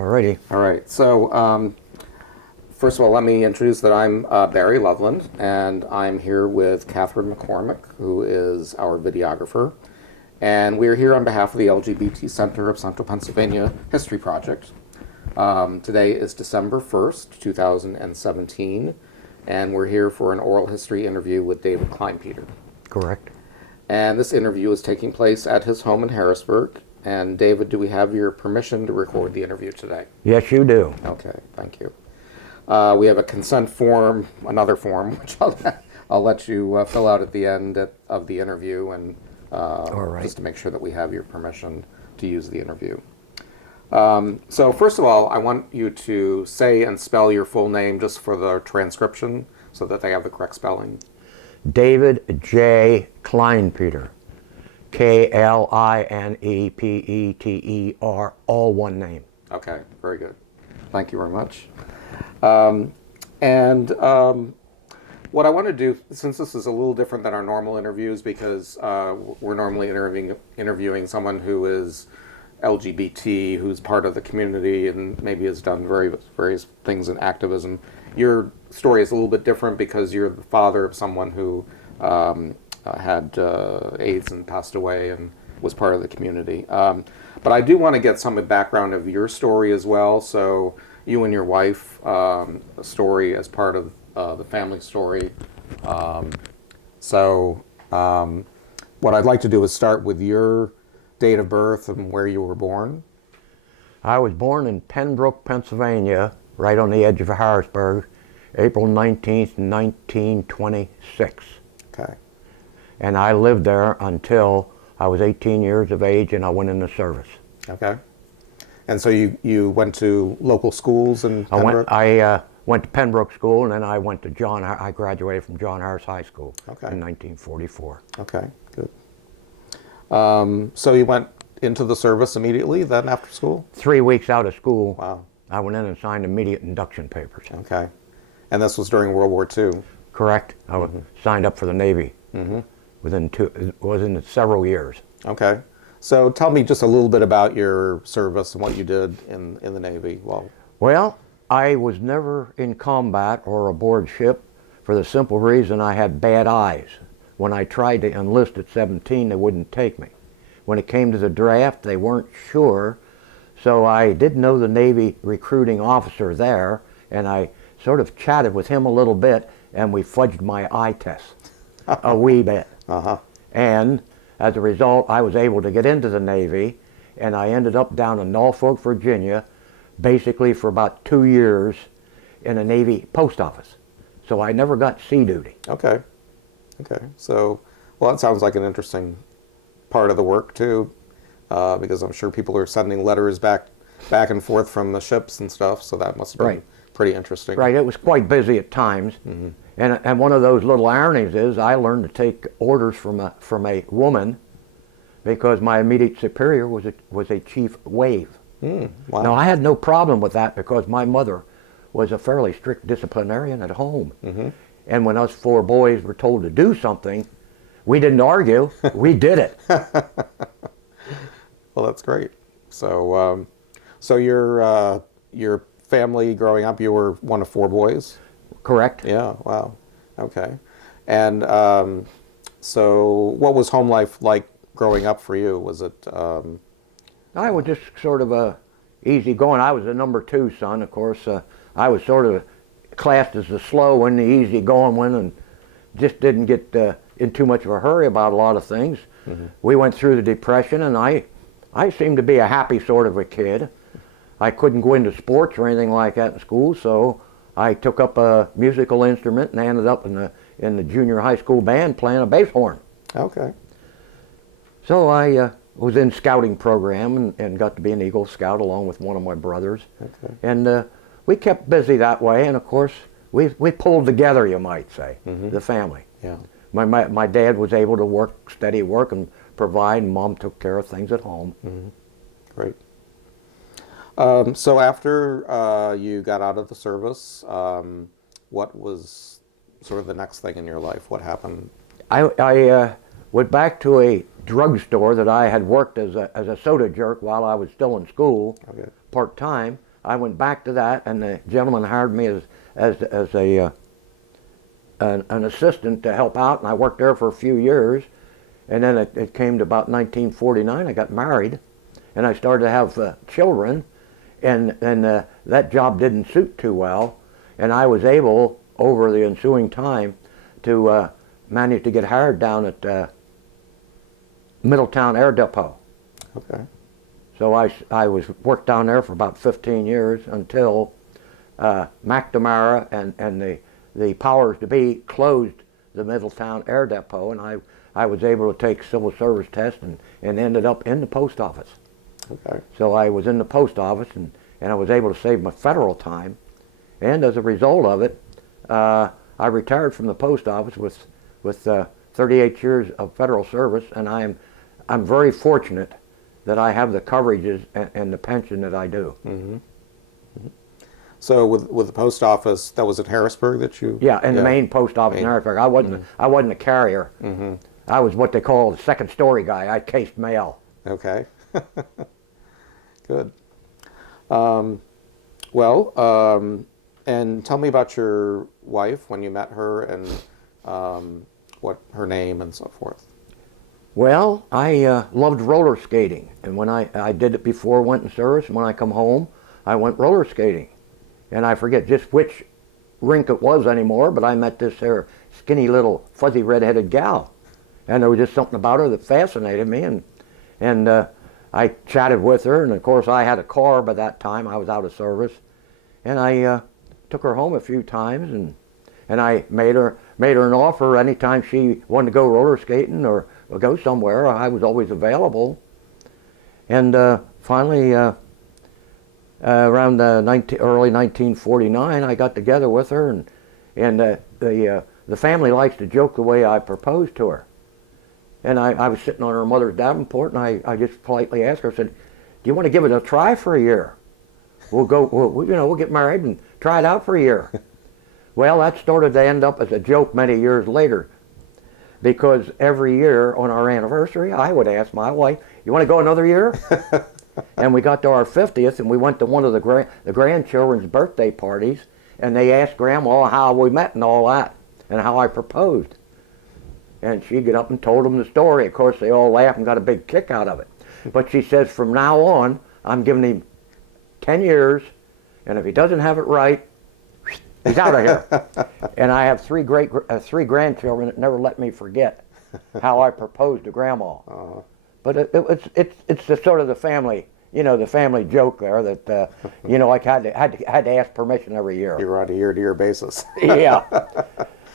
Alrighty. All right. So, first of all, let me introduce that I'm Barry Loveland, and I'm here with Catherine McCormick, who is our videographer. And we're here on behalf of the LGBT Center of Central Pennsylvania History Project. Today is December 1st, 2017, and we're here for an oral history interview with David Klinepeter. Correct. And this interview is taking place at his home in Harrisburg. And David, do we have your permission to record the interview today? Yes, you do. Okay, thank you. We have a consent form, another form, which I'll let you fill out at the end of the interview, and All right. just to make sure that we have your permission to use the interview. So first of all, I want you to say and spell your full name just for the transcription so that they have the correct spelling. David J. Klinepeter. Klinepeter, all one name. Okay, very good. Thank you very much. What I want to do, since this is a little different than our normal interviews, because we're normally interviewing someone who is LGBT, who's part of the community, and maybe has done various things in activism. Your story is a little bit different because you're the father of someone who had AIDS and passed away and was part of the community. But I do want to get some background of your story as well. So you and your wife, a story as part of the family story. What I'd like to do is start with your date of birth and where you were born. I was born in Pembroke, Pennsylvania, right on the edge of Harrisburg, April 19th, 1926. Okay. And I lived there until I was 18 years of age and I went into service. Okay. And so you went to local schools in Pembroke? I went to Pembroke School, and then I went to I graduated from John Harris High School in 1944. Okay, good. So you went into the service immediately then after school? 3 weeks out of school, Wow. I went in and signed immediate induction papers. Okay. And this was during World War II? Correct. I was signed up for the Navy within several years. Okay. So tell me just a little bit about your service and what you did in the Navy. Well, I was never in combat or aboard ship for the simple reason I had bad eyes. When I tried to enlist at 17, they wouldn't take me. When it came to the draft, they weren't sure, so I did know the Navy recruiting officer there, and I sort of chatted with him a little bit, and we fudged my eye test a wee bit. And as a result, I was able to get into the Navy, and I ended up down in Norfolk, Virginia, basically for about 2 years in a Navy post office. So I never got sea duty. Okay. Okay. So, well, that sounds like an interesting part of the work too, because I'm sure people are sending letters back and forth from the ships and stuff. So that must have been pretty interesting. Right. It was quite busy at times. And one of those little ironies is I learned to take orders from a woman because my immediate superior was a chief wave. Wow. Now I had no problem with that because my mother was a fairly strict disciplinarian at home. And when us four boys were told to do something, we didn't argue, we did it. Well, that's great. So, so your family growing up, you were one of four boys? Correct. Yeah, wow. Okay. And so what was home life like growing up for you? Was it... I was just sort of easy going. I was the number 2 son, of course. I was sort of classed as the slow one, the easy going one, and just didn't get in too much of a hurry about a lot of things. We went through the Depression, and I seemed to be a happy sort of a kid. I couldn't go into sports or anything like that in school, so I took up a musical instrument and ended up in the junior high school band playing a bass horn. Okay. So I was in scouting program and got to be an Eagle Scout along with one of my brothers. Okay. And we kept busy that way, and of course we pulled together, you might say, the family. Yeah. My dad was able to work, steady work, and provide, and Mom took care of things at home. Great. So after you got out of the service, what was sort of the next thing in your life? What happened? I went back to a drugstore that I had worked as a soda jerk while I was still in school, part-time. I went back to that, and the gentleman hired me as an assistant to help out, and I worked there for a few years. And then it came to about 1949. I got married, and I started to have children, and that job didn't suit too well, and I was able, over the ensuing time, to manage to get hired down at Middletown Air Depot. Okay. So I worked down there for about 15 years until McNamara and the powers to be closed the Middletown Air Depot, and I was able to take civil service test and ended up in the post office. Okay. So I was in the post office, and I was able to save my federal time, and as a result of it, I retired from the post office with 38 years of federal service, and I'm very fortunate that I have the coverages and the pension that I do. Mm-hmm. Mm-hmm. So with the post office, that was at Harrisburg that you? Yeah, in the main post office in Harrisburg. I wasn't a carrier. Mm-hmm. I was what they call the second story guy. I cased mail. Okay. Good. And tell me about your wife, when you met her, and what her name and so forth. Well, I loved roller skating, and when I did it before I went in service, and when I come home, I went roller skating. And I forget just which rink it was anymore, but I met this there skinny little fuzzy red-headed gal, and there was just something about her that fascinated me, and I chatted with her, and of course I had a car by that time. I was out of service, and I took her home a few times, and I made her an offer anytime she wanted to go roller skating or go somewhere. I was always available, and finally. Around early 1949, I got together with her, and the family likes to joke the way I proposed to her. And I was sitting on her mother's davenport, and I just politely asked her, I said, "Do you want to give it a try for a year? We'll get married and try it out for a year." Well, that started to end up as a joke many years later, because every year on our anniversary, I would ask my wife, "You want to go another year?" And we got to our 50th, and we went to one of the grandchildren's birthday parties, and they asked Grandma how we met and all that, and how I proposed. And she got up and told them the story. Of course, they all laughed and got a big kick out of it. But she says, "From now on, I'm giving him 10 years, and if he doesn't have it right, he's out of here." And I have three grandchildren that never let me forget how I proposed to Grandma. Uh-huh. But it's the sort of the family, the family joke there that, I had to ask permission every year. You were on a year-to-year basis. Yeah.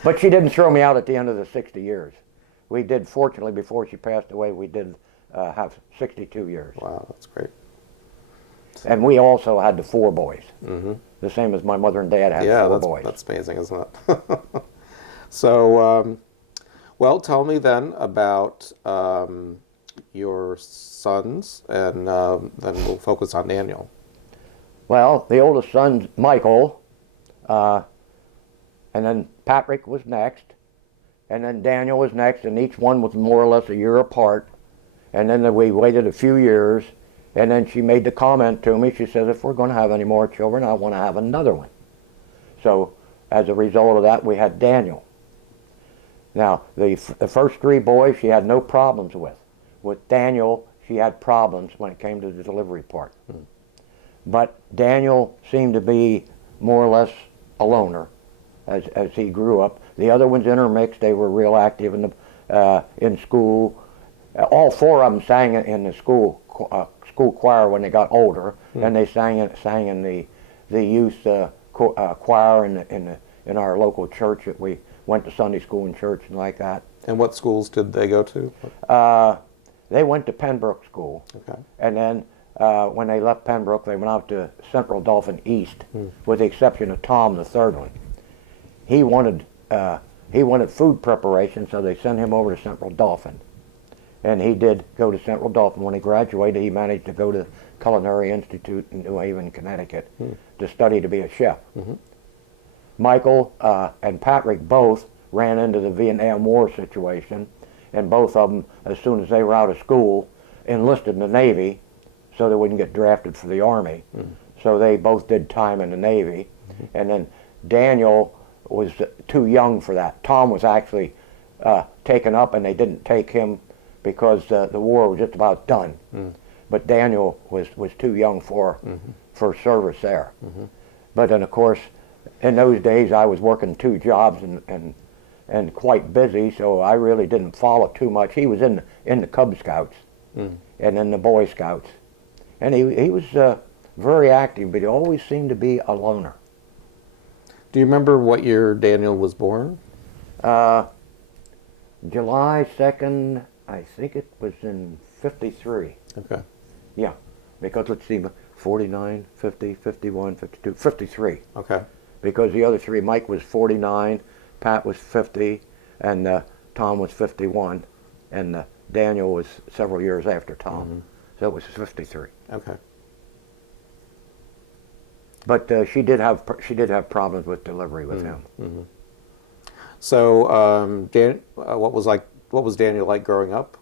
But she didn't throw me out at the end of the 60 years. We did, fortunately, before she passed away, we did have 62 years. Wow, that's great. And we also had the 4 boys. Mm-hmm. The same as my mother and dad had 4 boys. That's amazing, isn't it? So, well, tell me then about your sons, and then we'll focus on Daniel. Well, the oldest son's Michael, and then Patrick was next, and then Daniel was next, and each one was more or less a year apart. And then we waited a few years, and then she made the comment to me, she says, "If we're going to have any more children, I want to have another one." So as a result of that, we had Daniel. Now, the first 3 boys she had no problems with. With Daniel, she had problems when it came to the delivery part. But Daniel seemed to be more or less a loner as he grew up. The other ones intermixed. They were real active in school. All 4 of them sang in the school choir when they got older, and they sang in the youth choir in our local church that we went to Sunday school and church and like that. And what schools did they go to? They went to Pembroke School. Okay. And then when they left Pembroke, they went out to Central Dauphin East, with the exception of Tom, the third one. He wanted food preparation, so they sent him over to Central Dauphin. And he did go to Central Dauphin. When he graduated, he managed to go to Culinary Institute in New Haven, Connecticut, to study to be a chef. Mm-hmm. Michael and Patrick both ran into the Vietnam War situation, and both of them, as soon as they were out of school, enlisted in the Navy so they wouldn't get drafted for the Army. So they both did time in the Navy. And then Daniel was too young for that. Tom was actually taken up, and they didn't take him because the war was just about done. But Daniel was too young for service there. But then, of course, in those days, I was working 2 jobs and quite busy, so I really didn't follow too much. He was in the Cub Scouts and in the Boy Scouts. And he was very active, but he always seemed to be a loner. Do you remember what year Daniel was born? July 2nd, I think it was in 53. Okay. Yeah, because let's see, 49, 50, 51, 52, 53. Okay. Because the other 3, Mike was 49, Pat was 50, and Tom was 51, and Daniel was several years after Tom. So it was 53. Okay. But she did have problems with delivery with him. So, what was Daniel like growing up?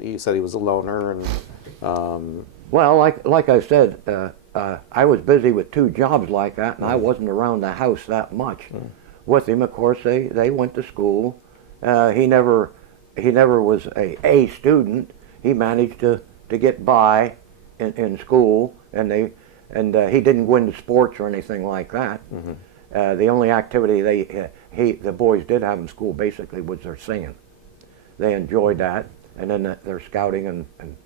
You said he was a loner, and Well, like I said, I was busy with 2 jobs like that, and I wasn't around the house that much. With him, of course, they went to school. He never was a student. He managed to get by in school, and he didn't go into sports or anything like that. The only activity the boys did have in school basically was their singing. They enjoyed that, and then their scouting and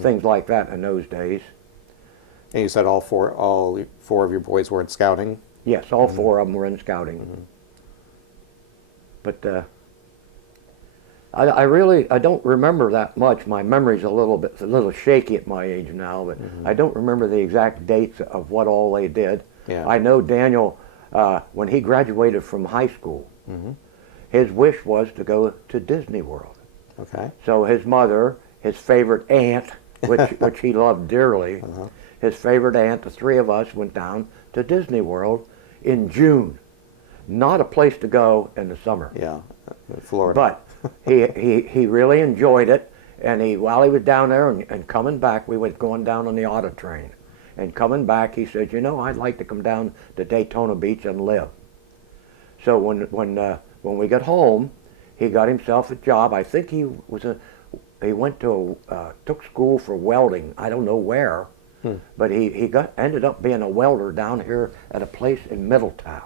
things like that in those days. and you said all four of your boys were in scouting. Yes, all 4 of them were in scouting. But I don't remember that much. My memory's a little shaky at my age now, but I don't remember the exact dates of what all they did. Yeah. I know Daniel, when he graduated from high school, his wish was to go to Disney World. Okay. So his mother, his favorite aunt, which he loved dearly, his favorite aunt, the 3 of us went down to Disney World in June. Not a place to go in the summer. Yeah, Florida. But he really enjoyed it, and while he was down there and coming back, we were going down on the auto train. And coming back, he said, I'd like to come down to Daytona Beach and live. So when we got home, he got himself a job. I think he went to took school for welding. I don't know where, but he ended up being a welder down here at a place in Middletown.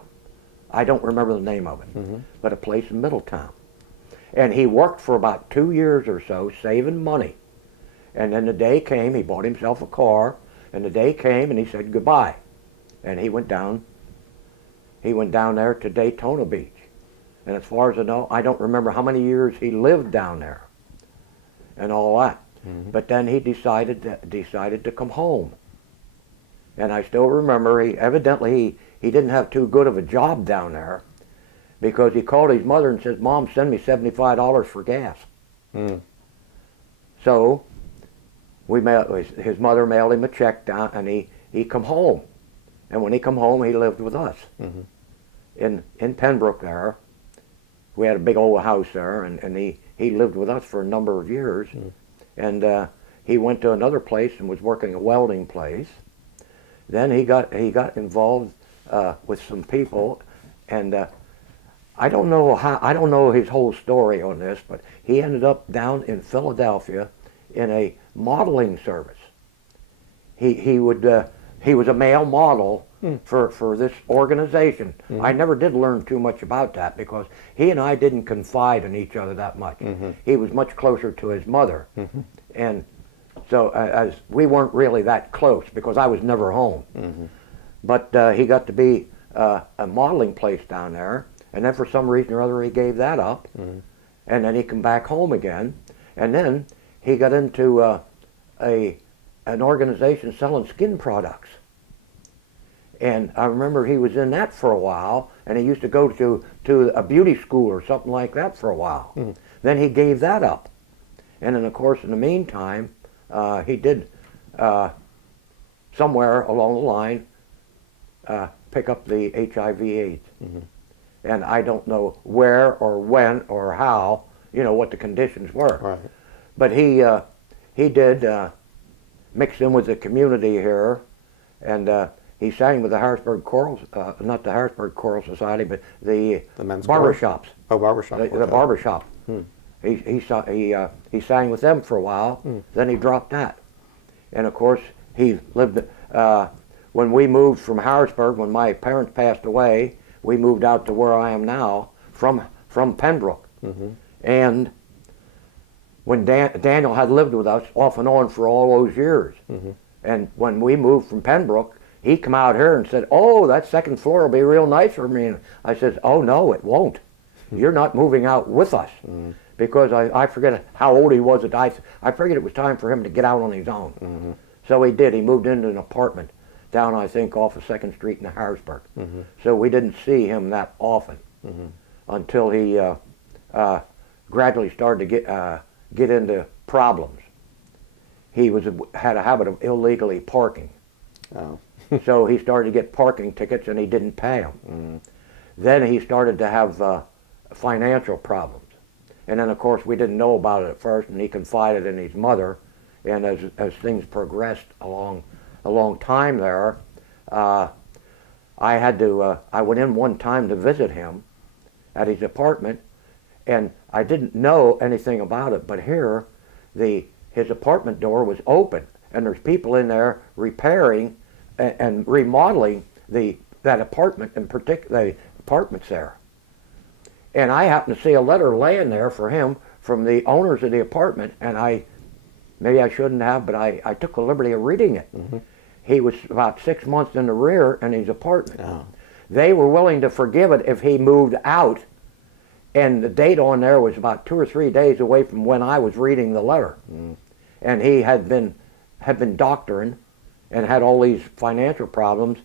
I don't remember the name of it, but a place in Middletown. And he worked for about 2 years or so, saving money. And then the day came, he bought himself a car, and the day came and he said goodbye. And he went down there to Daytona Beach. And as far as I know, I don't remember how many years he lived down there and all that. But then he decided to come home. And I still remember he didn't have too good of a job down there, because he called his mother and says, "Mom, send me $75 for gas." So his mother mailed him a check down, and he come home. And when he come home, he lived with us in Pembroke there. We had a big old house there, and he lived with us for a number of years. And he went to another place and was working a welding place. Then he got involved with some people, and I don't know his whole story on this, but he ended up down in Philadelphia in a modeling service. He was a male model for this organization. I never did learn too much about that, because he and I didn't confide in each other that much. He was much closer to his mother, and so as we weren't really that close, because I was never home. But he got to be a modeling place down there, and then for some reason or other he gave that up, and then he came back home again, and then he got into an organization selling skin products. And I remember he was in that for a while, and he used to go to a beauty school or something like that for a while. Then he gave that up. And then, of course, in the meantime, he did, somewhere along the line, pick up the HIV/AIDS. And I don't know where or when or how, what the conditions were. Right. But he did mix in with the community here, and he sang with the Harrisburg Choral, not the Harrisburg Choral Society, but the men's barber choir? shops. Oh, barbershop. The okay. barber shop. He sang with them for a while. Then he dropped that, and of course he lived. When we moved from Harrisburg, when my parents passed away, we moved out to where I am now from Pembroke, and when Daniel had lived with us off and on for all those years, and when we moved from Pembroke, he come out here and said, "Oh, that second floor will be real nice for me." And I said, "Oh no, it won't. You're not moving out with us." Because I forget how old he was. I figured it was time for him to get out on his own. So he did. He moved into an apartment down, I think, off of 2nd Street in Harrisburg. So we didn't see him that often until he gradually started to get into problems. He had a habit of illegally parking. Oh. So he started to get parking tickets and he didn't pay them. Then he started to have financial problems. And then, of course, we didn't know about it at first, and he confided in his mother. And as things progressed along a long time there, I went in one time to visit him at his apartment, and I didn't know anything about it, but here, his apartment door was open, and there's people in there repairing and remodeling that apartment, in particular, the apartments there. And I happened to see a letter laying there for him from the owners of the apartment, and maybe I shouldn't have, but I took the liberty of reading it. He was about 6 months in the rear in his apartment. Oh. They were willing to forgive it if he moved out, and the date on there was about 2 or 3 days away from when I was reading the letter. And he had been doctoring and had all these financial problems.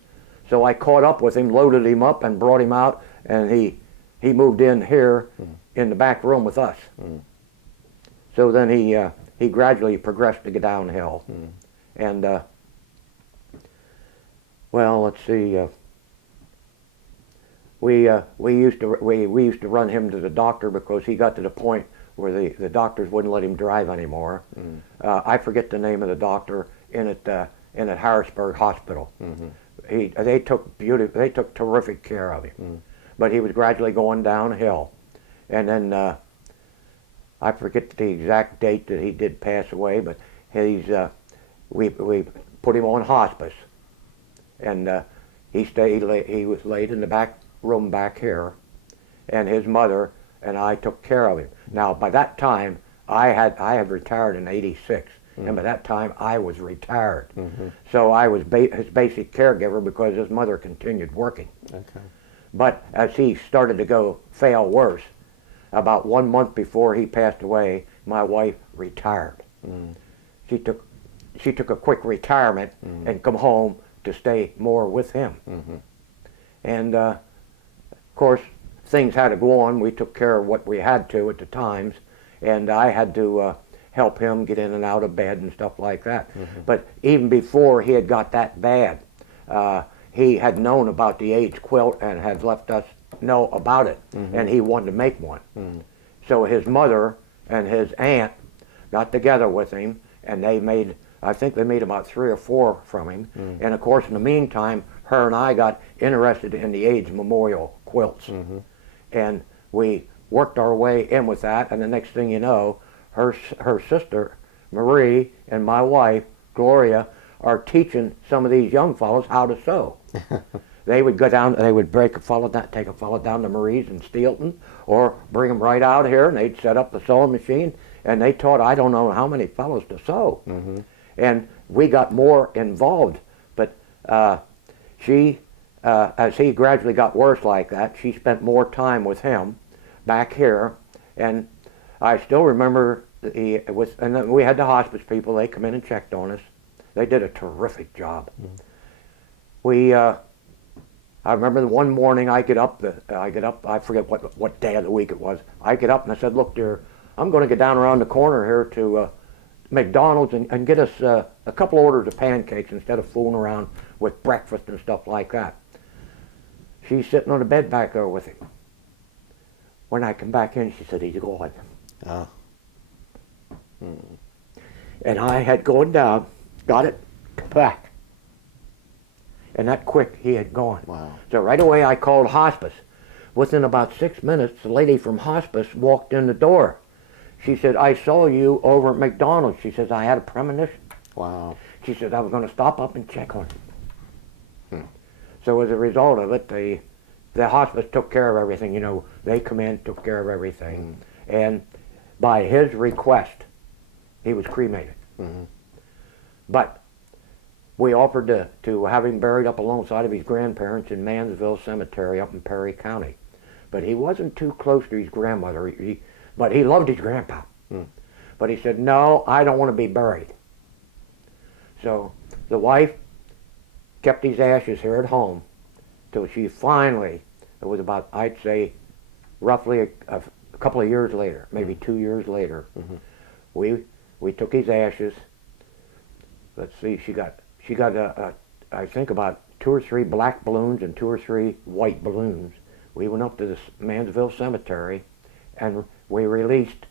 So I caught up with him, loaded him up, and brought him out, and he moved in here in the back room with us. So then he gradually progressed to get downhill. And well, let's see. We used to run him to the doctor because he got to the point where the doctors wouldn't let him drive anymore. I forget the name of the doctor in at Harrisburg Hospital. They took terrific care of him. But he was gradually going downhill. And then I forget the exact date that he did pass away, but we put him on hospice. And he was laid in the back room back here, and his mother and I took care of him. Now, by that time, I had retired in '86, and by that time I was retired. So I was his basic caregiver because his mother continued working. Okay. But as he started to fail worse, about 1 month before he passed away, my wife retired. She took a quick retirement and come home to stay more with him. And of course, things had to go on. We took care of what we had to at the times, and I had to help him get in and out of bed and stuff like that. But even before he had got that bad, he had known about the AIDS quilt and had let us know about it, and he wanted to make one. So his mother and his aunt got together with him, and I think they made about 3 or 4 from him. And of course, in the meantime, her and I got interested in the AIDS memorial quilts. And we worked our way in with that, and the next thing you know, her sister, Marie, and my wife, Gloria, are teaching some of these young fellows how to sew. They would go down, they would take a fellow down to Marie's in Steelton, or bring them right out here, and they'd set up the sewing machine, and they taught I don't know how many fellows to sew. And we got more involved, but as he gradually got worse like that, she spent more time with him back here, and I still remember and then we had the hospice people. They come in and checked on us. They did a terrific job. I remember the one morning I get up, I forget what day of the week it was. I get up and I said, "Look, dear, I'm going to get down around the corner here to McDonald's and get us a couple orders of pancakes instead of fooling around with breakfast and stuff like that." She's sitting on the bed back there with him. When I come back in, she said, "He's gone." Oh. And I had gone down, got it back. And that quick, he had gone. Wow. So right away I called hospice. Within about 6 minutes, the lady from hospice walked in the door. She said, I saw you over at McDonald's. She says, I had a premonition. Wow. She said, I was going to stop up and check on you. So as a result of it, the hospice took care of everything. You know, they come in, took care of everything. And by his request, he was cremated. But we offered to have him buried up alongside of his grandparents in Mansville Cemetery up in Perry County. But he wasn't too close to his grandmother, but he loved his grandpa. But he said, no, I don't want to be buried. So the wife kept his ashes here at home till she finally, it was about, I'd say, roughly a couple of years later, maybe 2 years later, we took his ashes. Let's see, she got I think about 2 or 3 black balloons and 2 or 3 white balloons. We went up to the Mansville Cemetery and we released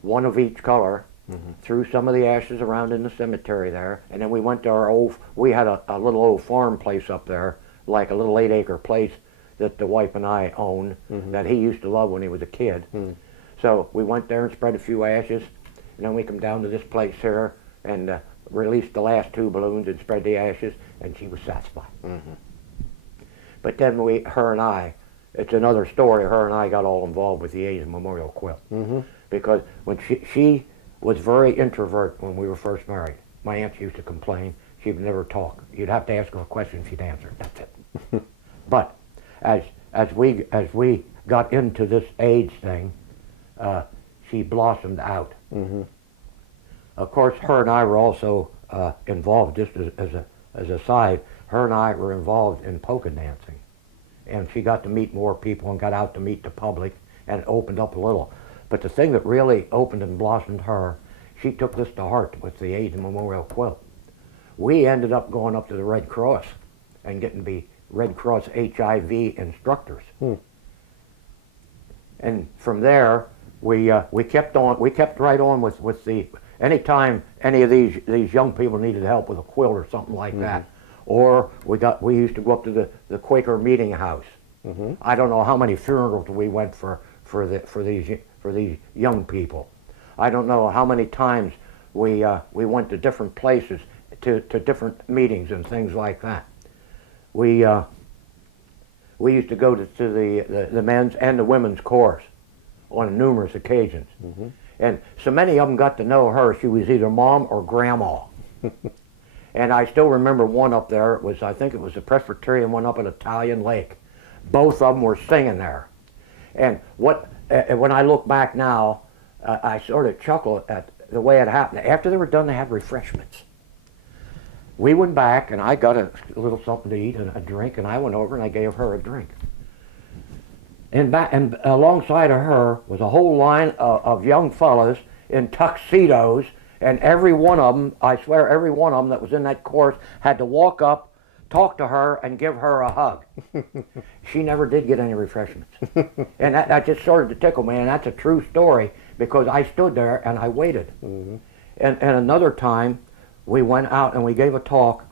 one of each color, threw some of the ashes around in the cemetery there, and then we went to we had a little old farm place up there, like a little 8-acre place that the wife and I owned, that he used to love when he was a kid. So we went there and spread a few ashes, and then we come down to this place here and released the last 2 balloons and spread the ashes, and she was satisfied. But then her and I, it's another story, her and I got all involved with the AIDS Memorial Quilt. Because when she was very introvert when we were first married. My aunt used to complain she would never talk. You'd have to ask her a question, she'd answer. That's it. But as we got into this AIDS thing, she blossomed out. Of course, her and I were also involved, just as a side. Her and I were involved in polka dancing, and she got to meet more people and got out to meet the public, and it opened up a little. But the thing that really opened and blossomed her, she took this to heart with the AIDS Memorial Quilt. We ended up going up to the Red Cross and getting to be Red Cross HIV instructors. And from there, we kept right on with the, anytime any of these young people needed help with a quilt or something like that, or we used to go up to the Quaker Meeting House. I don't know how many funerals we went for these young people. I don't know how many times we went to different places to different meetings and things like that. We used to go to the men's and the women's chorus on numerous occasions. And so many of them got to know her. She was either mom or grandma. And I still remember one up there. I think it was a Presbyterian one up at Italian Lake. Both of them were singing there. And when I look back now, I sort of chuckle at the way it happened. After they were done, they had refreshments. We went back, and I got a little something to eat and a drink, and I went over and I gave her a drink. And alongside of her was a whole line of young fellas in tuxedos, and every one of them, I swear every one of them that was in that course had to walk up, talk to her, and give her a hug. She never did get any refreshments. And that just started to tickle me, and that's a true story, because I stood there and I waited. And another time, we went out and we gave a talk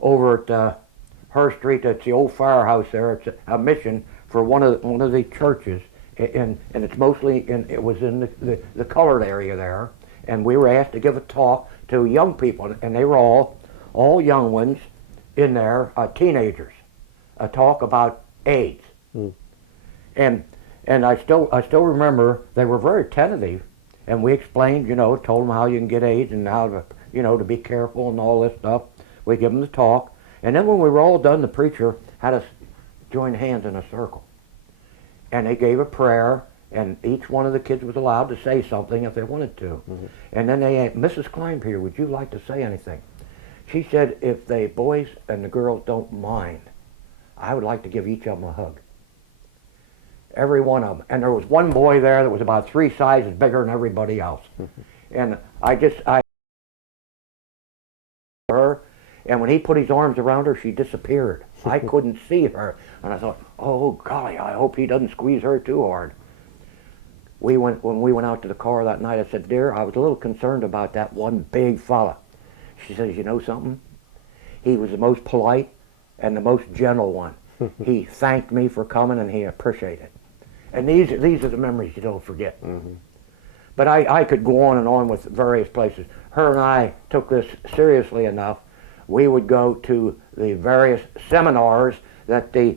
over at Her Street. It's the old firehouse there. It's a mission for one of the churches, and it's mostly it was in the colored area there. And we were asked to give a talk to young people, and they were all young ones in there, teenagers, a talk about AIDS. And I still remember they were very tentative, and we explained, told them how you can get AIDS and how to, to be careful and all this stuff. We give them the talk, and then when we were all done, the preacher had us join hands in a circle, and they gave a prayer, and each one of the kids was allowed to say something if they wanted to. And then they asked, Mrs. Klinepeter, would you like to say anything? She said, if the boys and the girls don't mind, I would like to give each of them a hug. Every one of them. And there was one boy there that was about 3 sizes bigger than everybody else. And I her, and when he put his arms around her, she disappeared. I couldn't see her. And I thought, oh golly, I hope he doesn't squeeze her too hard. When we went out to the car that night, I said, dear, I was a little concerned about that one big fella. She says, you know something? He was the most polite, and the most gentle one. He thanked me for coming, and he appreciated it. And these are the memories you don't forget. But I could go on and on with various places. Her and I took this seriously enough. We would go to the various seminars that the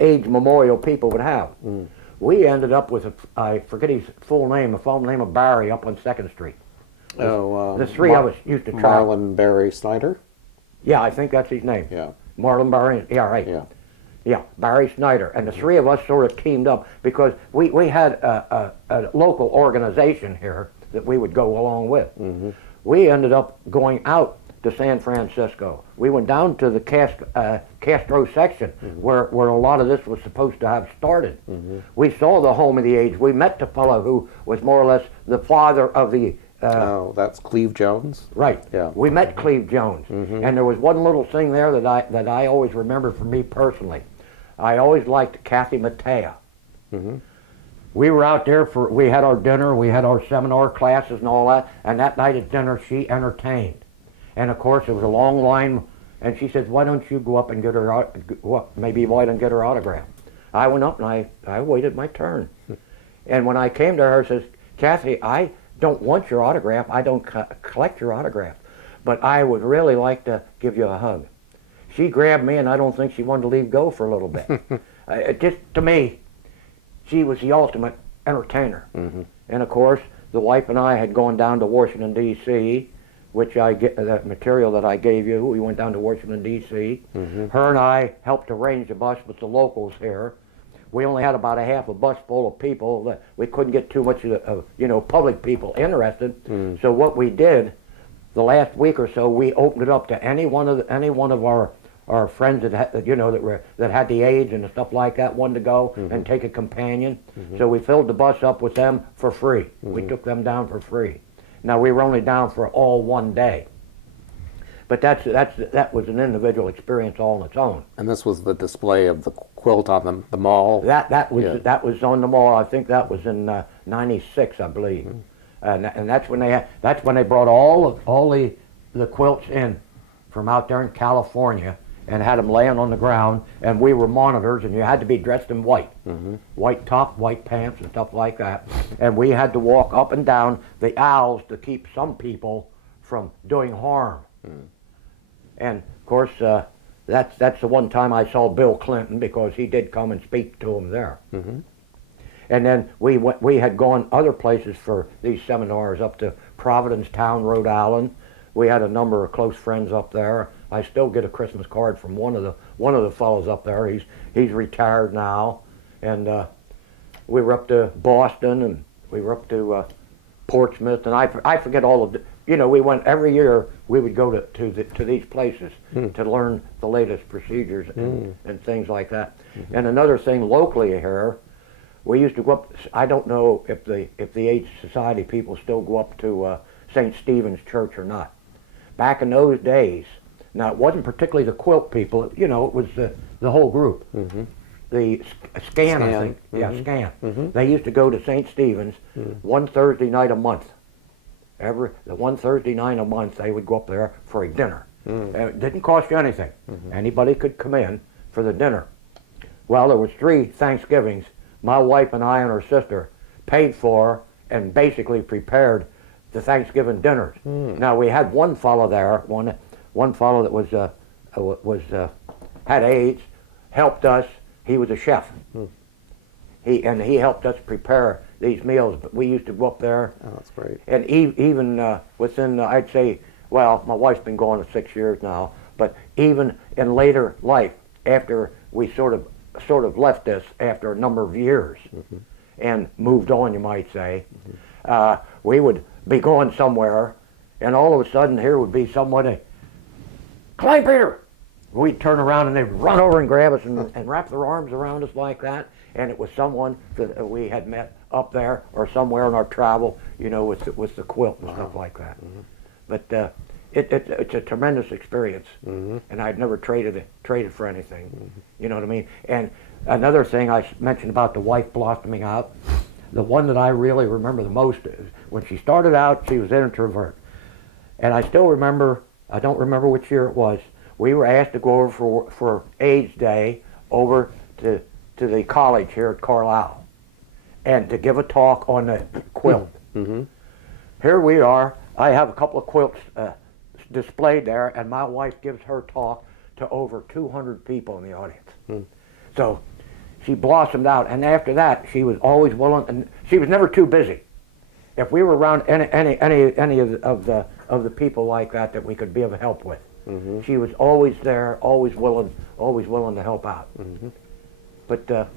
age memorial people would have. We ended up with, I forget his full name of Barry up on 2nd Street. The three of us used to travel. Marlon Barry Snyder? Yeah, I think that's his name. Yeah. Marlon Barry, yeah, right. Yeah. Yeah, Barry Snyder. And the three of us sort of teamed up because we had a local organization here that we would go along with. We ended up going out to San Francisco. We went down to the Castro section where a lot of this was supposed to have started. We saw the home of the aged. We met the fellow who was more or less the father of the Oh, that's Cleve Jones? right. Yeah. We met Cleve Jones, and there was one little thing there that I always remember for me personally. I always liked Kathy Mattea. We were out there we had our dinner, we had our seminar classes and all that, and that night at dinner she entertained. And of course it was a long line, and she said, "Why don't you go up and get her, maybe why and get her autograph?" I went up and I waited my turn. And when I came to her, I says, "Kathy, I don't want your autograph. I don't collect your autograph, but I would really like to give you a hug." She grabbed me, and I don't think she wanted to leave go for a little bit. Just to me, she was the ultimate entertainer. And of course, the wife and I had gone down to Washington, D.C., which that material that I gave you, we went down to Washington, D.C. Her and I helped arrange a bus with the locals here. We only had about a half a bus full of people. That we couldn't get too much of public people interested. So what we did, the last week or so, we opened it up to any one of our friends that had the age and stuff like that, wanted to go and take a companion. So we filled the bus up with them for free. We took them down for free. Now we were only down for all one day, but that was an individual experience all on its own. And this was the display of the quilt on the mall? That was on the mall. I think that was in '96, I believe. And that's when they brought all the quilts in from out there in California and had them laying on the ground, and we were monitors, and you had to be dressed in white. White top, white pants, and stuff like that. And we had to walk up and down the aisles to keep some people from doing harm. And of course, that's the one time I saw Bill Clinton, because he did come and speak to him there. And then we had gone other places for these seminars, up to Providence Town, Rhode Island. We had a number of close friends up there. I still get a Christmas card from one of the fellows up there. He's retired now. And we were up to Boston, and we were up to Portsmouth, and I forget all of the, we went every year. We would go to these places to learn the latest procedures and things like that. And another thing locally here, we used to go up. I don't know if the Age Society people still go up to St. Stephen's Church or not. Back in those days, now it wasn't particularly the quilt people. It was the whole group. The scan, I think. Yeah, scan. They used to go to St. Stephen's one Thursday night a month. The one Thursday night a month, they would go up there for a dinner. It didn't cost you anything. Anybody could come in for the dinner. Well, there was 3 Thanksgivings. My wife and I and her sister paid for and basically prepared the Thanksgiving dinners. Now we had one fellow there, one fellow that had AIDS, helped us. He was a chef. He helped us prepare these meals. But we used to go up there. Oh, that's great. And even within, I'd say, well, my wife's been gone for 6 years now. But even in later life, after we sort of left this after a number of years and moved on, you might say, we would be going somewhere, and all of a sudden here would be somebody, Klinepeter! We'd turn around and they'd run over and grab us and wrap their arms around us like that, and it was someone that we had met up there or somewhere in our travel, with the quilt and stuff like that. But it's a tremendous experience, and I'd never traded for anything. You know what I mean? And another thing I mentioned about the wife blossoming out, the one that I really remember the most is when she started out, she was an introvert. And I still remember, I don't remember which year it was, we were asked to go over for AIDS Day over to the college here at Carlisle and to give a talk on the quilt. Mm-hmm. Here we are. I have a couple of quilts displayed there, and my wife gives her talk to over 200 people in the audience. Mm. So she blossomed out, and after that, she was always willing, and she was never too busy. If we were around any of the people like that we could be of help with, Mm-hmm. she was always there, always willing to help out. Mm-hmm. But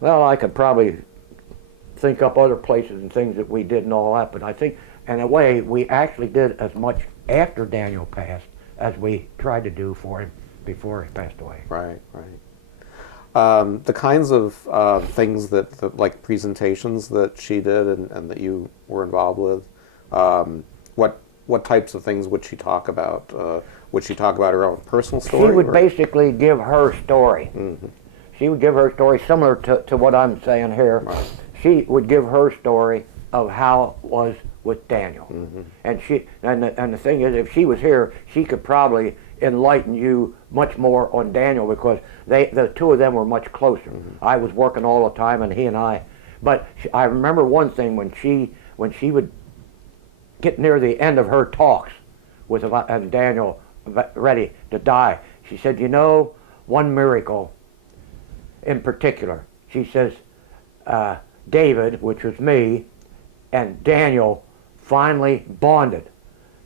well, I could probably think up other places and things that we did and all that, but I think, in a way, we actually did as much after Daniel passed as we tried to do for him before he passed away. Right, right. The kinds of things that, like presentations that she did and that you were involved with, what types of things would she talk about? Would she talk about her own personal story? She would basically give her story. Mm-hmm. She would give her story similar to what I'm saying here. Right. She would give her story of how it was with Daniel. Mm-hmm. And the thing is, if she was here, she could probably enlighten you much more on Daniel, because the two of them were much closer. Mm-hmm. I was working all the time, and he and I. But I remember one thing when she would get near the end of her talks with and Daniel ready to die. She said, "You know, one miracle in particular." She says, David, which was me, and Daniel finally bonded,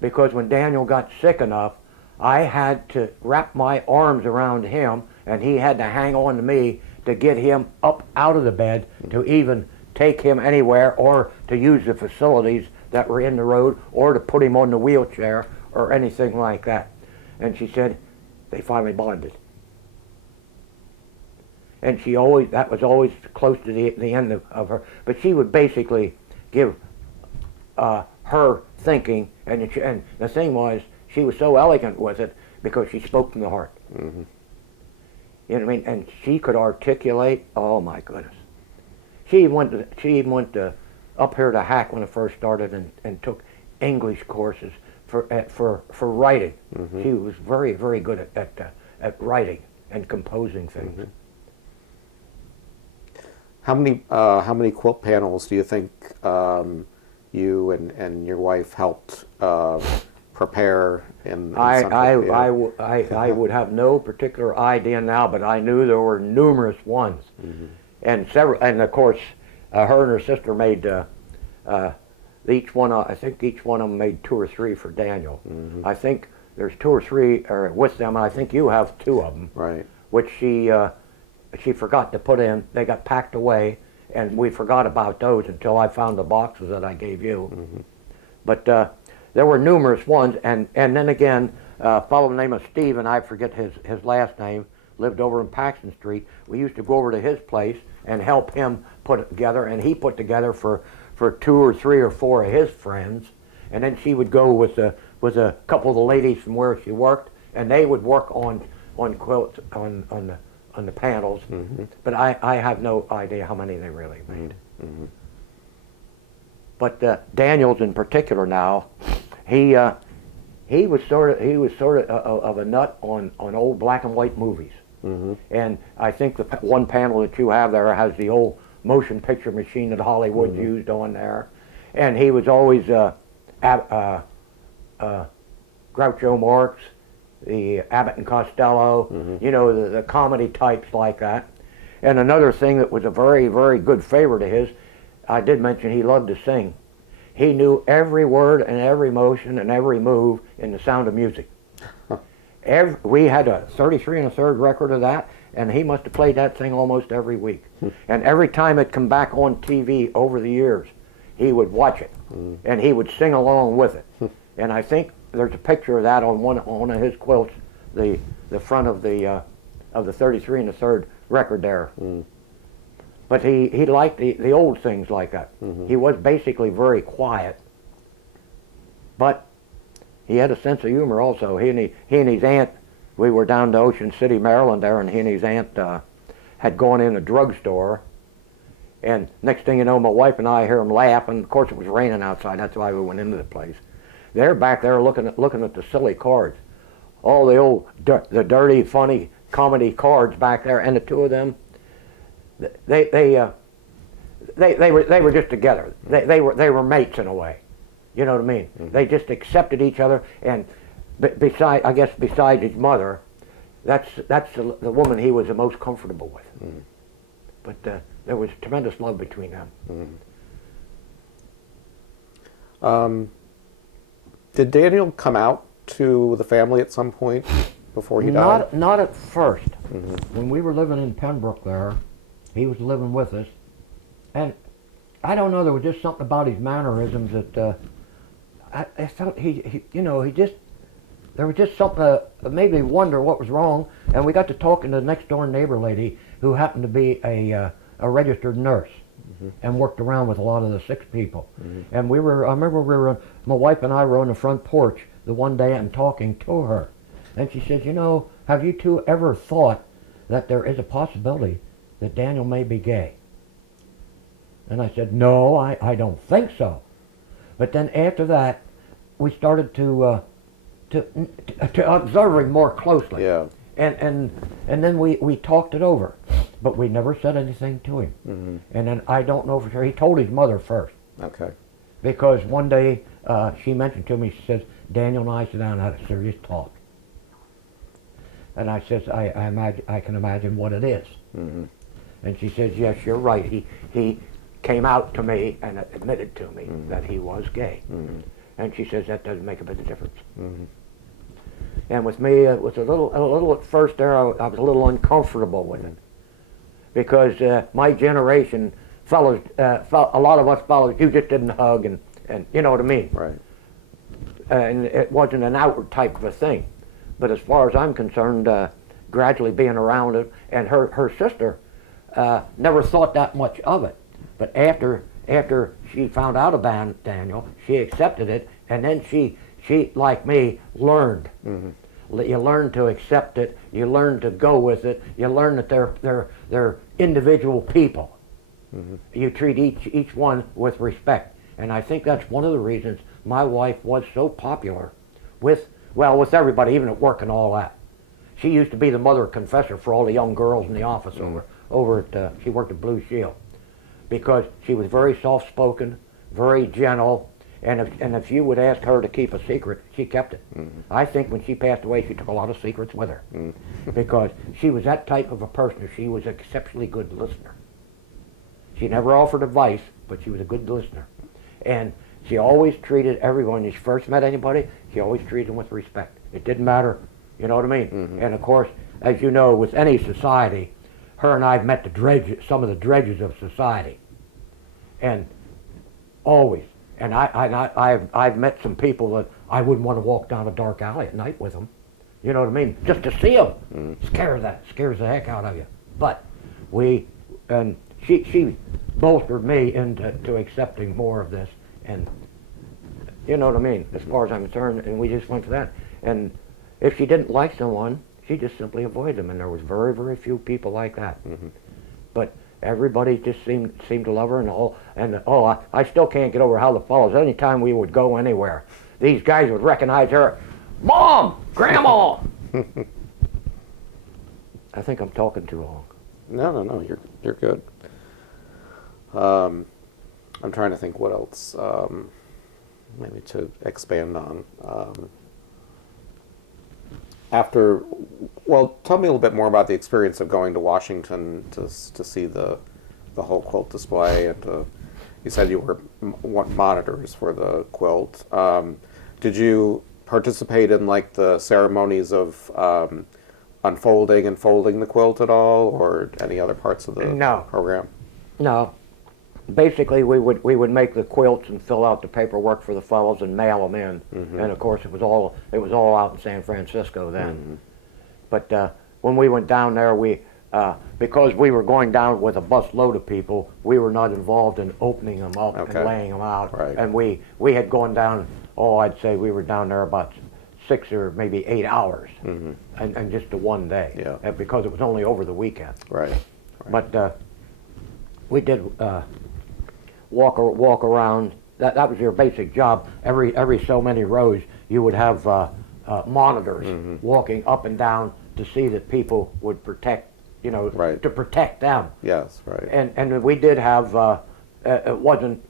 because when Daniel got sick enough, I had to wrap my arms around him, and he had to hang on to me to get him up out of the bed to even take him anywhere, or to use the facilities that were in the road, or to put him on the wheelchair or anything like that. And she said they finally bonded. And that was always close to the end of her. But she would basically give her thinking, and the thing was, she was so elegant with it because she spoke from the heart. Mm-hmm. You know what I mean? And she could articulate. Oh my goodness! She even went to up here to Hack when it first started, and took English courses for writing. Mm-hmm. She was very, very good at writing and composing things. Mm-hmm. How many quilt panels do you think you and your wife helped prepare in I would have no particular idea now, but I knew there were numerous ones. Mm-hmm. And of course, her and her sister made each one. I think each one of them made 2 or 3 for Daniel. Mm-hmm. I think there's 2 or 3 with them. I think you have 2 of them, right? Which she forgot to put in. They got packed away, and we forgot about those until I found the boxes that I gave you. Mm-hmm. But there were numerous ones, and then again, a fellow named of Steve, and I forget his last name, lived over in Paxton Street. We used to go over to his place and help him put it together, and he put together for 2 or 3 or 4 of his friends, and then she would go with a couple of the ladies from where she worked, and they would work on quilts on the panels. Mm-hmm. But I have no idea how many they really made. Mm-hmm. But Daniel's in particular now, he was sort of a nut on old black and white movies. Mm-hmm. And I think the one panel that you have there has the old motion picture machine that Hollywood Mm-hmm. used on there. And he was always Groucho Marx, the Abbott and Costello, Mm-hmm. you know, the comedy types like that. And another thing that was a very, very good favorite of his, I did mention he loved to sing. He knew every word and every motion and every move in The Sound of Music. We had a 33 1/3 record of that, and he must have played that thing almost every week. And every time it come back on TV over the years, he would watch it, and he would sing along with it. And I think there's a picture of that on one of his quilts, the front of the 33 1/3 record there. But he liked the old things like that. Mm-hmm. He was basically very quiet, but he had a sense of humor also. He and his aunt, we were down to Ocean City, Maryland there, and he and his aunt had gone in a drugstore. And next thing you know, my wife and I hear him laugh, and of course it was raining outside. That's why we went into the place. They're back there looking at the silly cards. all the old, the dirty, funny comedy cards back there, and the two of them, they were just together. They were mates in a way. You know what I mean? Mm-hmm. They just accepted each other, and besides his mother, that's the woman he was the most comfortable with. Mm-hmm. But there was tremendous love between them. Mm-hmm. Did Daniel come out to the family at some point before he died? Not at first. Mm-hmm. When we were living in Pembroke there, he was living with us, and I don't know, there was just something about his mannerisms that I felt he just, there was just something that made me wonder what was wrong, and we got to talking to the next door neighbor lady who happened to be a registered nurse. Mm-hmm. And worked around with a lot of the sick people. Mm-hmm. And I remember my wife and I were on the front porch the one day and talking to her. And she said, have you two ever thought that there is a possibility that Daniel may be gay? And I said, no, I don't think so. But then after that, we started to observe him more closely. Yeah. And then we talked it over. But we never said anything to him. Mm-hmm. And then I don't know for sure. He told his mother first. Okay. Because one day she mentioned to me, she says, Daniel and I sat down and had a serious talk. And I says, I can imagine what it is. Mm-hmm. And she says, yes, you're right. He came out to me and admitted to me mm-hmm. that he was gay. Mm-hmm. And she says, that doesn't make a bit of difference. Mm-hmm. And with me, it was a little at first there, I was a little uncomfortable with it. Because my generation, fellows, a lot of us fellows, you just didn't hug, and you know what I mean? Right. And it wasn't an outward type of a thing. But as far as I'm concerned, gradually being around it, and her sister never thought that much of it. But after she found out about Daniel, she accepted it, and then she like me, learned. Mm-hmm. You learn to accept it. You learn to go with it. You learn that they're individual people. Mm-hmm. You treat each one with respect, and I think that's one of the reasons my wife was so popular with everybody, even at work and all that. She used to be the mother confessor for all the young girls in the office over at. She worked at Blue Shield because she was very soft-spoken, very gentle. And if you would ask her to keep a secret, she kept it. Mm-hmm. I think when she passed away, she took a lot of secrets with her because she was that type of a person. She was an exceptionally good listener. She never offered advice, but she was a good listener. And she always treated everyone, when she first met anybody, she always treated them with respect. It didn't matter, you know what I mean? Mm-hmm. And of course, as you know, with any society, her and I have met some of the dredges of society. And always. And I've met some people that I wouldn't want to walk down a dark alley at night with them. You know what I mean? Just to see them. Mm. Scares the heck out of you. But she bolstered me into accepting more of this. And you know what I mean? As far as I'm concerned, and we just went to that. And if she didn't like someone, she just simply avoided them. And there was very, very few people like that. Mm-hmm. But everybody just seemed to love her, I still can't get over how the fellows, anytime we would go anywhere, these guys would recognize her. Mom! Grandma! I think I'm talking too long. No, you're good. I'm trying to think what else maybe to expand on. Tell me a little bit more about the experience of going to Washington to see the whole quilt display, and you said you were monitors for the quilt. Did you participate in like the ceremonies of unfolding and folding the quilt at all, or any other parts of the program? No. Basically, we would make the quilts and fill out the paperwork for the fellows and mail them in. Mm-hmm. And of course, it was all out in San Francisco then. Mm-hmm. But when we went down there, because we were going down with a bus load of people, we were not involved in opening them up and laying them out. Right. And we had gone down. I'd say we were down there about 6 or maybe 8 hours, mm-hmm. and just the one day. Yeah. Because it was only over the weekend. Right. But we did. Walk around. That was your basic job. Every so many rows, you would have monitors walking up and down to see that people would protect, Right. to protect them. Yes, right. And we did have, it wasn't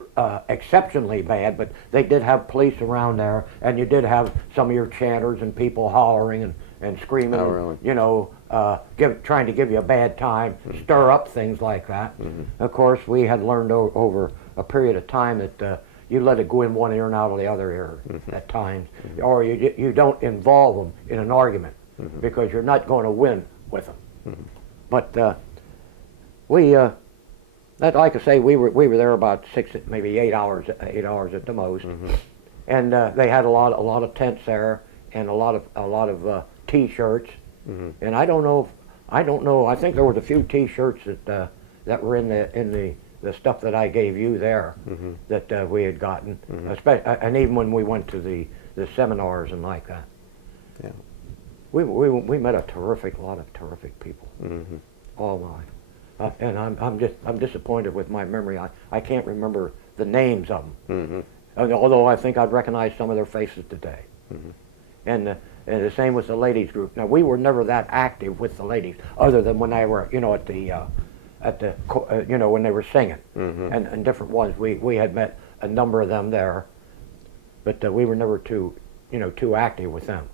exceptionally bad, but they did have police around there, and you did have some of your chanters and people hollering and screaming, Oh, really? trying to give you a bad time, stir up things like that. Of course, we had learned over a period of time that you let it go in one ear and out of the other ear at times, or you don't involve them in an argument because you're not going to win with them. But we, like I say, we were there about maybe 8 hours at the most, and they had a lot of tents there and a lot of T-shirts, and I don't know. I think there was a few T-shirts that were in the stuff that I gave you there that we had gotten, and even when we went to the seminars and like that. Yeah. We met a lot of terrific people. All mine. And I'm disappointed with my memory. I can't remember the names of them. Although I think I'd recognize some of their faces today. And the same with the ladies group. Now we were never that active with the ladies, other than when they were, when they were singing and different ones. We had met a number of them there, but we were never too active with them.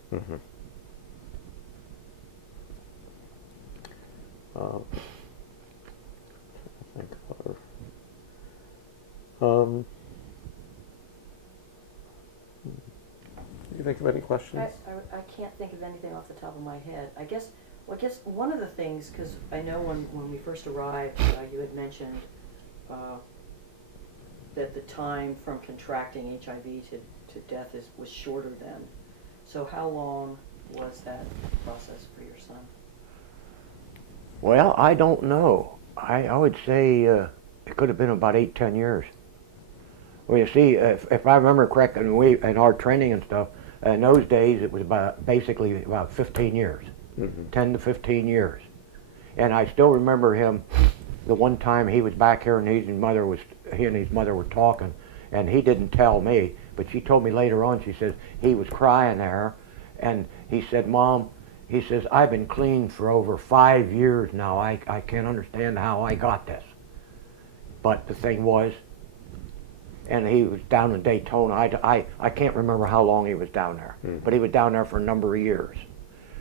Do you think of any questions? I can't think of anything off the top of my head. I guess one of the things, because I know when we first arrived, you had mentioned that the time from contracting HIV to death was shorter then. So how long was that process for your son? Well, I don't know. I would say it could have been about 8-10 years. Well, you see, if I remember correctly, in our training and stuff, in those days it was basically about 15 years, 10 to 15 years. And I still remember him. The one time he was back here and he and his mother were talking, and he didn't tell me, but she told me later on. She says he was crying there, and he said, "Mom," he says, "I've been clean for over 5 years now. I can't understand how I got this." But the thing was, and he was down in Daytona. I can't remember how long he was down there, but he was down there for a number of years.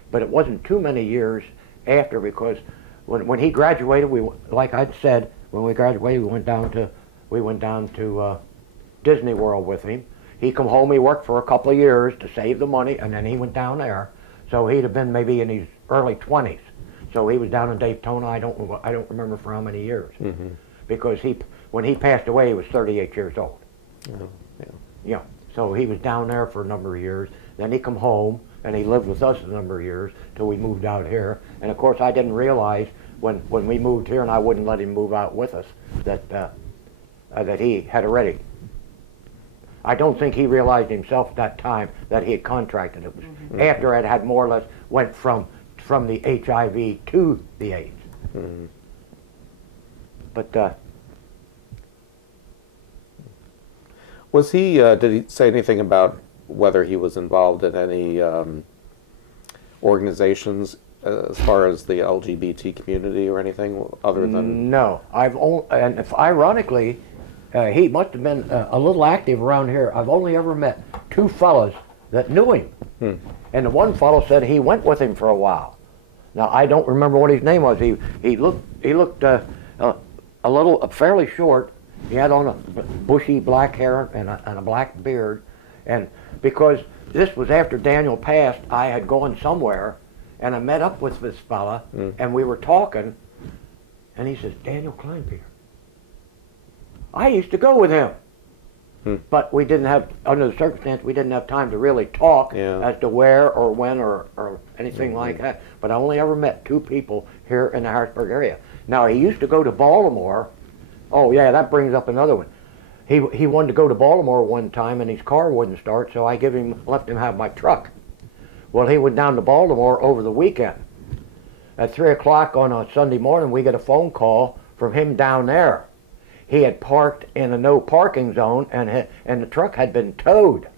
But it wasn't too many years after, because when he graduated, like I said, when we graduated, we went down to Disney World with him. He come home. He worked for a couple of years to save the money, and then he went down there. So he'd have been maybe in his early 20s. So he was down in Daytona. I don't remember for how many years, because when he passed away, he was 38 years old. Oh, yeah. Yeah. So he was down there for a number of years. Then he come home, and he lived with us a number of years till we moved out here. And of course, I didn't realize when we moved here, and I wouldn't let him move out with us, that he had already. I don't think he realized himself at that time that he had contracted it. It was after it had more or less went from the HIV to the AIDS. But Was he? Did he say anything about whether he was involved in any organizations as far as the LGBT community or anything other than? no, and if ironically, he must have been a little active around here. I've only ever met 2 fellas that knew him, and the one fellow said he went with him for a while. Now I don't remember what his name was. He looked a little fairly short. He had on a bushy black hair and a black beard, and because this was after Daniel passed, I had gone somewhere, and I met up with this fella, and we were talking, and he says, "Daniel Klinepeter. I used to go with him." But we didn't have, under the circumstance, we didn't have time to really talk as to where or when or anything like that. But I only ever met 2 people here in the Harrisburg area. Now, he used to go to Baltimore. Oh, yeah, that brings up another one. He wanted to go to Baltimore one time, and his car wouldn't start, so I left him have my truck. Well, he went down to Baltimore over the weekend. At 3 o'clock on a Sunday morning, we get a phone call from him down there. He had parked in a no parking zone, and the truck had been towed.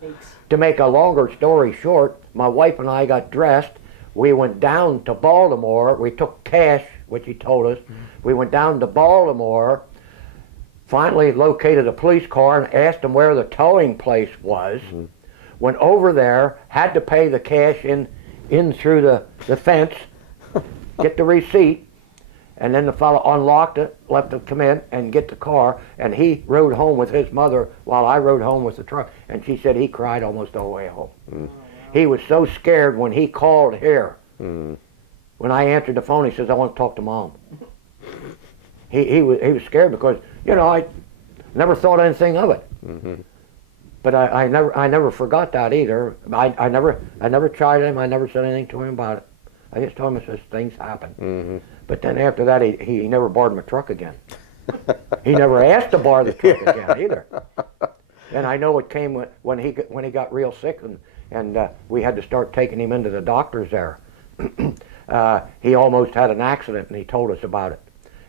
Thanks. To make a longer story short, my wife and I got dressed. We went down to Baltimore. We took cash, which he told us. We went down to Baltimore, finally located a police car and asked them where the towing place was. Went over there, had to pay the cash in through the fence, get the receipt, and then the fellow unlocked it, left him come in and get the car, and he rode home with his mother while I rode home with the truck, and she said he cried almost all the way home. Oh, wow. He was so scared when he called here. When I answered the phone, he says, "I want to talk to Mom." He was scared because, you know, I never thought anything of it. But I never forgot that either. I never tried him. I never said anything to him about it. I just told him, I says, things happen. But then after that, he never borrowed my truck again. He never asked to borrow the truck again either. And I know it came when he got real sick, and we had to start taking him into the doctors there. He almost had an accident, and he told us about it.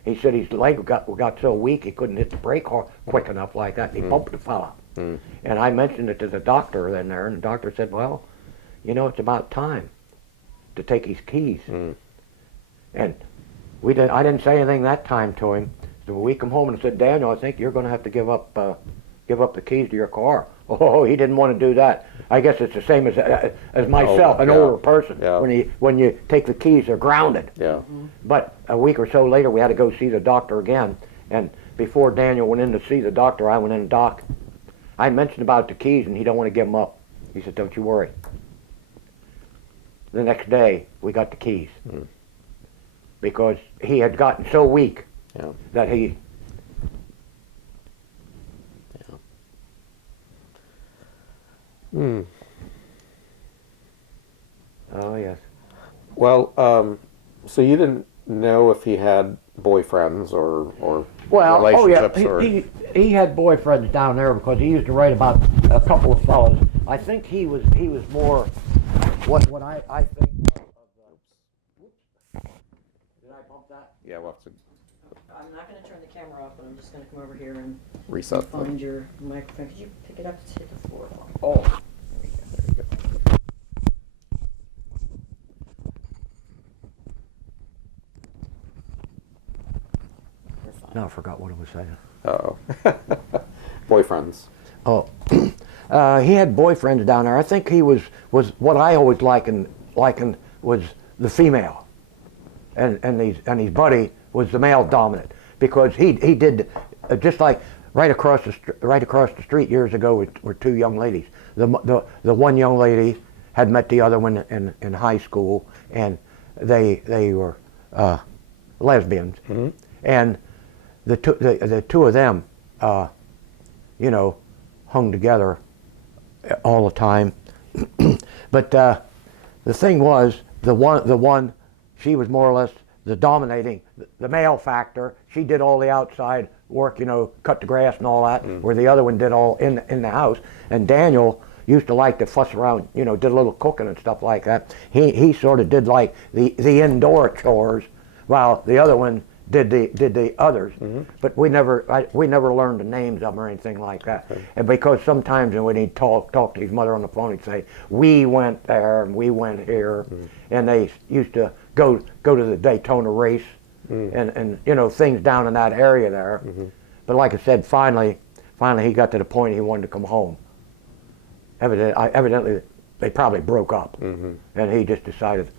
He said his leg got so weak he couldn't hit the brake quick enough like that, and he bumped the fella. And I mentioned it to the doctor then there, and the doctor said, "Well, you know, it's about time to take his keys." And I didn't say anything that time to him. So we come home and said, "Daniel, I think you're going to have to give up the keys to your car." Oh, he didn't want to do that. I guess it's the same as myself, an older person. Yeah. When you take the keys, they're grounded. Yeah. But a week or so later, we had to go see the doctor again. And before Daniel went in to see the doctor, I went in, "Doc, I mentioned about the keys, and he don't want to give them up." He said, "Don't you worry." The next day, we got the keys. Because he had gotten so weak that he... Oh, yes. Well, so you didn't know if he had boyfriends or relationships? He had boyfriends down there because he used to write about a couple of fellas. I think he was more what I think of the... Oops. Did I bump that? Yeah, we'll have to I'm not going to turn the camera off, but I'm just going to come over here and reset. find your microphone. Could you pick it up and hit the floor? Oh. No, I forgot what I was saying. Oh, boyfriends. Oh, he had boyfriends down there. I think he was what I always likened was the female, and his buddy was the male dominant, because he did just like right across the street years ago were two young ladies. The one young lady had met the other one in high school, and they were lesbians, and the two of them, you know, hung together all the time. But the thing was, the one, she was more or less the dominating, the male factor. She did all the outside work, you know, cut the grass and all that, where the other one did all in the house. And Daniel used to like to fuss around, you know, did a little cooking and stuff like that. He sort of did like the indoor chores, while the other one did the others. But we never learned the names of them or anything like that. And because sometimes when he'd talk to his mother on the phone, he'd say, "We went there and we went here," and they used to go to the Daytona race and you know, things down in that area there. But like I said, finally he got to the point he wanted to come home. Evidently they probably broke up, and he just decided.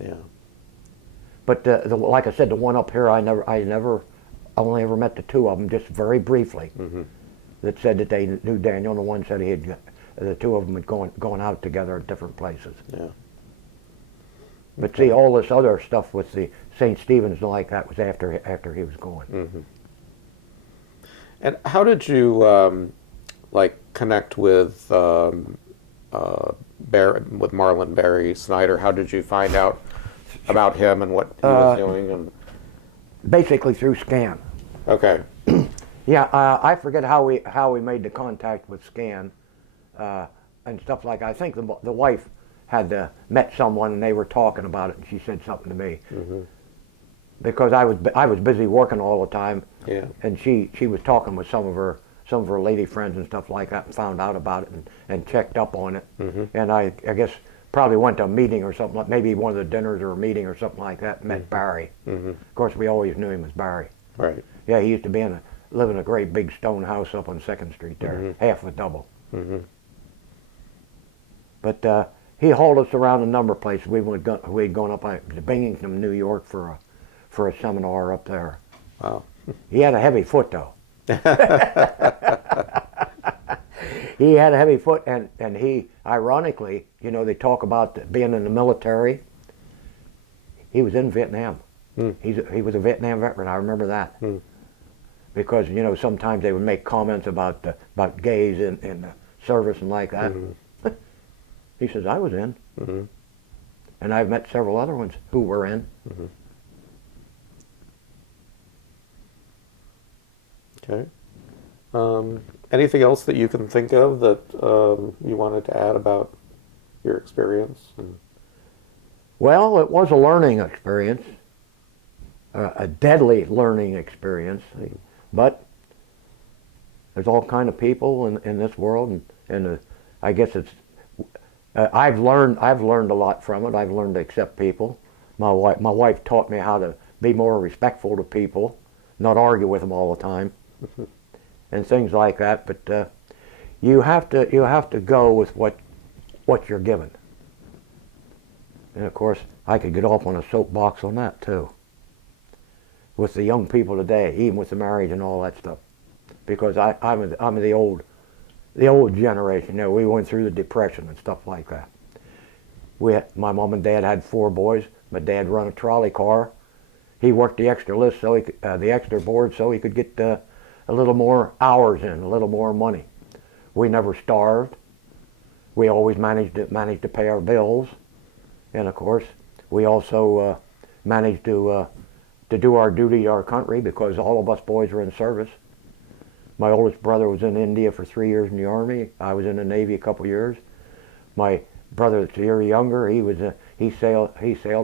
Yeah. But like I said, the one up here, I only ever met the two of them just very briefly. That said that they knew Daniel, and the one said the two of them had gone out together at different places. Yeah. But see, all this other stuff with the St. Stephen's and like that was after he was gone. And how did you like connect with Marlon Barry Snyder? How did you find out about him and what he was doing? And Basically through Scan. okay. Yeah, I forget how we made the contact with Scan and stuff like that. I think the wife had met someone and they were talking about it, and she said something to me. Because I was busy working all the time, Yeah. and she was talking with some of her some of her lady friends and stuff like that and found out about it and checked up on it. And I guess probably went to a meeting or something, like maybe one of the dinners or a meeting or something like that, and met Barry. Of course, we always knew him as Barry. Right. Yeah, he used to live in a great big stone house up on 2nd Street there, half a double. But he hauled us around a number of places. We'd gone up to Binghamton, New York for a seminar up there. Wow. He had a heavy foot though. He had a heavy foot, and he, ironically, you know, they talk about being in the military. He was in Vietnam. He was a Vietnam veteran. I remember that. Because, you know, sometimes they would make comments about gays in the service and like that. He says, I was in. And I've met several other ones who were in. Okay. Anything else that you can think of that you wanted to add about your experience? Well, it was a learning experience, a deadly learning experience. But there's all kind of people in this world, and I guess it's. I've learned a lot from it. I've learned to accept people. My wife taught me how to be more respectful to people, not argue with them all the time, and things like that. But you have to go with what you're given. And of course, I could get off on a soapbox on that too. With the young people today, even with the marriage and all that stuff, because I'm the old generation. You know, we went through the Depression and stuff like that. My mom and dad had 4 boys. My dad run a trolley car. He worked the extra list, so the extra board, so he could get a little more hours in, a little more money. We never starved. We always managed to pay our bills, and of course, we also managed to do our duty to our country, because all of us boys were in service. My oldest brother was in India for 3 years in the Army. I was in the Navy a couple years. My brother that's a year younger, he sailed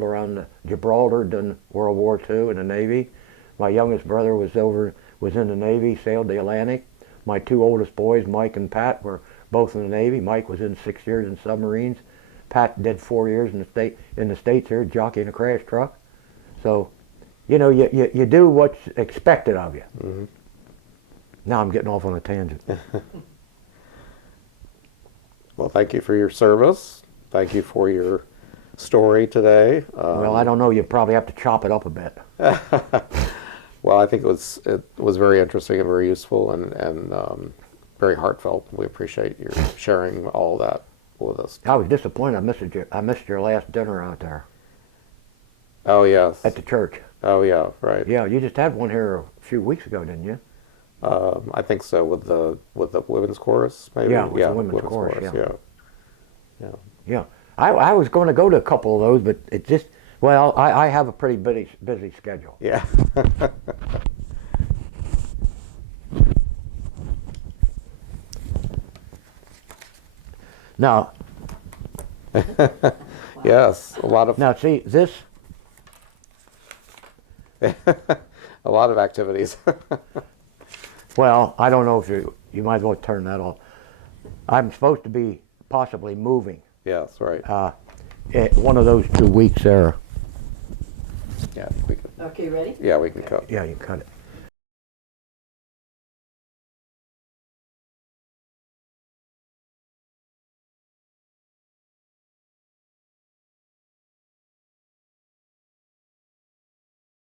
around Gibraltar during World War II in the Navy. My youngest brother was in the Navy, sailed the Atlantic. My 2 oldest boys, Mike and Pat, were both in the Navy. Mike was in 6 years in submarines. Pat did 4 years in the States here, jockeying a crash truck. So, you know, you do what's expected of you. Now I'm getting off on a tangent. Well, thank you for your service. Thank you for your story today. Well, I don't know. You probably have to chop it up a bit. Well, I think it was very interesting and very useful and very heartfelt. We appreciate your sharing all that with us. I was disappointed. I missed your last dinner out there Oh yes. at the church. Oh yeah. Right. Yeah, you just had one here a few weeks ago, didn't you? I think so, with the women's chorus, maybe. Yeah, with the women's chorus, yeah. Yeah. Yeah. I was going to go to a couple of those, but it just, well, I have a pretty busy schedule. Yeah. Now, Yes, a lot of now see, this, a lot of activities. well, I don't know if you might as well turn that off. I'm supposed to be possibly moving Yes, right. one of those 2 weeks there. Yeah, we can. Okay, ready? Yeah, we can cut. Yeah, you cut it.